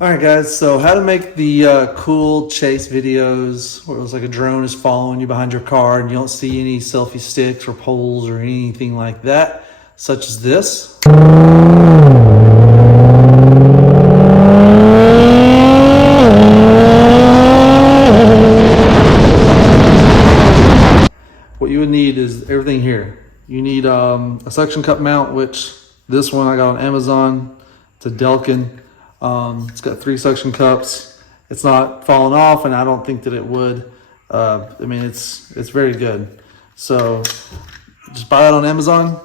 All right, guys, so how to make the cool chase videos where it looks like a drone is following you behind your car and you don't see any selfie sticks or poles or anything like that, such as this. What you would need is everything here. You need a suction cup mount, which this one I got on Amazon. It's a Delkin. It's got 3 suction cups. It's not falling off, and I don't think that it would. I mean, it's very good. So just buy that on Amazon.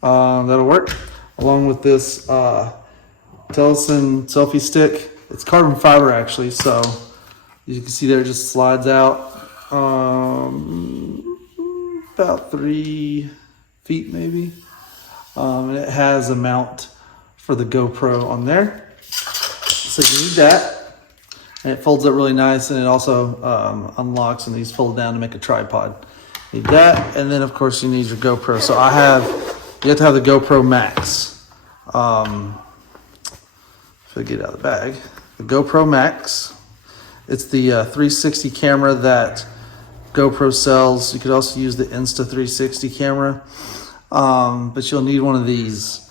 That'll work. Along with this Tellison selfie stick. It's carbon fiber actually, so you can see there it just slides out about 3 feet maybe. And it has a mount for the GoPro on there. So you need that, and it folds up really nice, and it also unlocks, and these fold down to make a tripod. You need that, and then of course you need your GoPro. So you have to have the GoPro MAX. If I get it out of the bag, the GoPro MAX. It's the 360 camera that GoPro sells. You could also use the Insta360 camera, but you'll need one of these.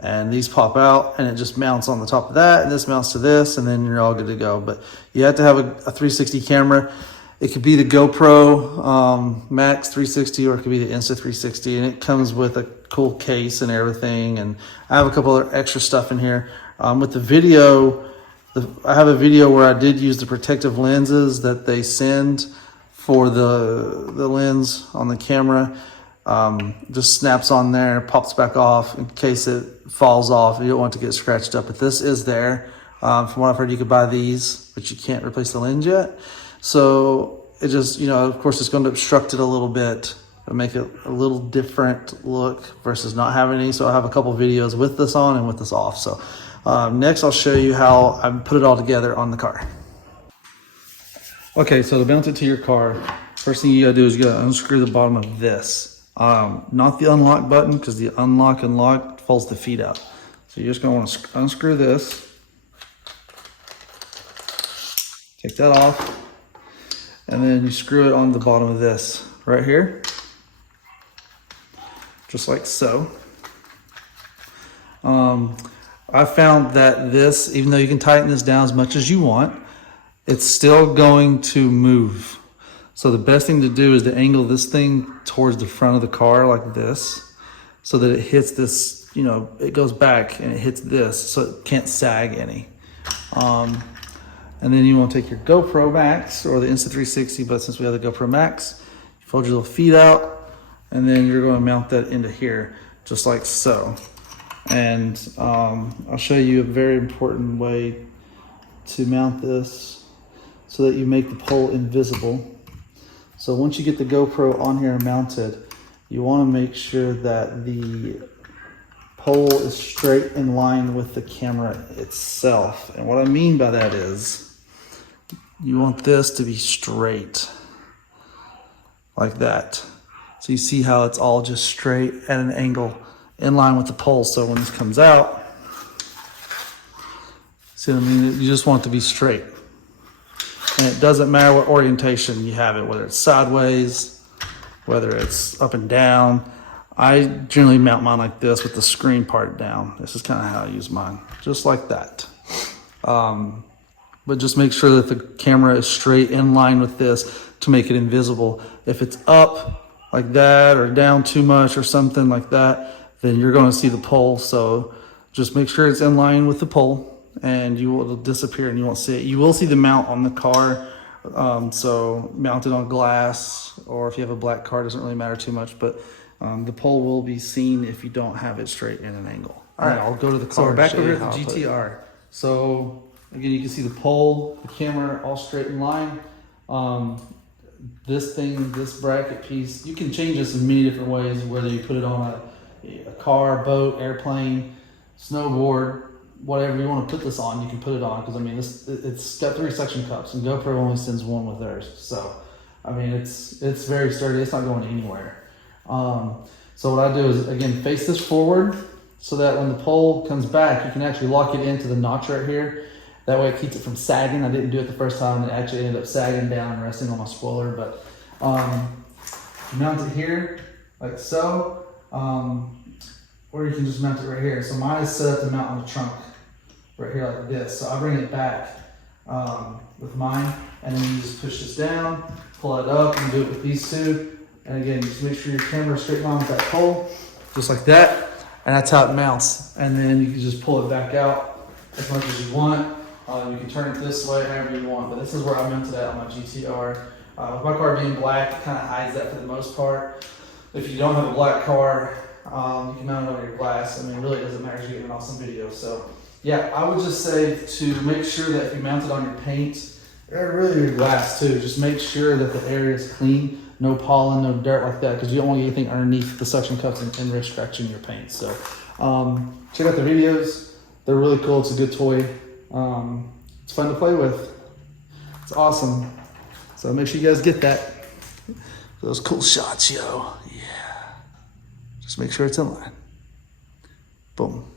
And these pop out, and it just mounts on the top of that, and this mounts to this, and then you're all good to go. But you have to have a 360 camera. It could be the GoPro Max 360, or it could be the Insta360, and it comes with a cool case and everything. And I have a couple of extra stuff in here. With the video, I have a video where I did use the protective lenses that they send for the lens on the camera. Just snaps on there, pops back off in case it falls off. You don't want it to get scratched up, but this is there. From what I've heard, you could buy these, but you can't replace the lens yet. So it just, of course it's going to obstruct it a little bit and make it a little different look versus not having any. So I have a couple videos with this on and with this off. So next I'll show you how I put it all together on the car. Okay, so to mount it to your car, first thing you gotta do is you gotta unscrew the bottom of this. Not the unlock button, because the unlock and lock folds the feet out. So you're just gonna want to unscrew this, take that off, and then you screw it on the bottom of this right here, just like so. I found that this, even though you can tighten this down as much as you want, it's still going to move. So the best thing to do is to angle this thing towards the front of the car like this, so that it hits this, it goes back and it hits this, so it can't sag any. And then you want to take your GoPro Max or the Insta360, but since we have the GoPro Max, you fold your little feet out, and then you're going to mount that into here, just like so. And I'll show you a very important way to mount this so that you make the pole invisible. So once you get the GoPro on here and mounted, you want to make sure that the pole is straight in line with the camera itself. And what I mean by that is you want this to be straight like that. So you see how it's all just straight at an angle in line with the pole. So when this comes out, see what I mean? You just want it to be straight. And it doesn't matter what orientation you have it, whether it's sideways, whether it's up and down. I generally mount mine like this with the screen part down. This is kind of how I use mine, just like that. But just make sure that the camera is straight in line with this to make it invisible. If it's up like that or down too much or something like that, then you're going to see the pole. So just make sure it's in line with the pole, and it'll disappear and you won't see it. You will see the mount on the car, so mount it on glass, or if you have a black car, it doesn't really matter too much, but the pole will be seen if you don't have it straight in an angle. All right, I'll go to the car. So we're back over at the GTR. So again, you can see the pole, the camera, all straight in line. This bracket piece, you can change this in many different ways, whether you put it on a car, boat, airplane, snowboard, whatever you want to put this on, you can put it on, because I mean it's got 3 suction cups, and GoPro only sends 1 with theirs. So I mean it's very sturdy. It's not going anywhere. So what I do is, again, face this forward so that when the pole comes back, you can actually lock it into the notch right here, That way it keeps it from sagging. I didn't do it the first time. It actually ended up sagging down and resting on my spoiler. But you mount it here, like so, or you can just mount it right here. So mine is set up to mount on the trunk, right here like this. So I bring it back with mine, and then you just push this down, pull it up, and do it with these two. And again, just make sure your camera is straight on with that pole, just like that. And that's how it mounts. And then you can just pull it back out as much as you want. You can turn it this way, however you want. But this is where I mounted it on my GTR. With my car being black, it kind of hides that for the most part. If you don't have a black car, you can mount it on your glass. I mean, it really doesn't matter if you're getting an awesome video. So yeah, I would just say to make sure that if you mount it on your paint, or really your glass too, just make sure that the area is clean. No pollen, no dirt like that, because you don't want anything underneath the suction cups and risk scratching your paint. So check out the videos. They're really cool. It's a good toy. It's fun to play with. It's awesome. So make sure you guys get that. Those cool shots, yo. Yeah. Just make sure it's in line. Boom.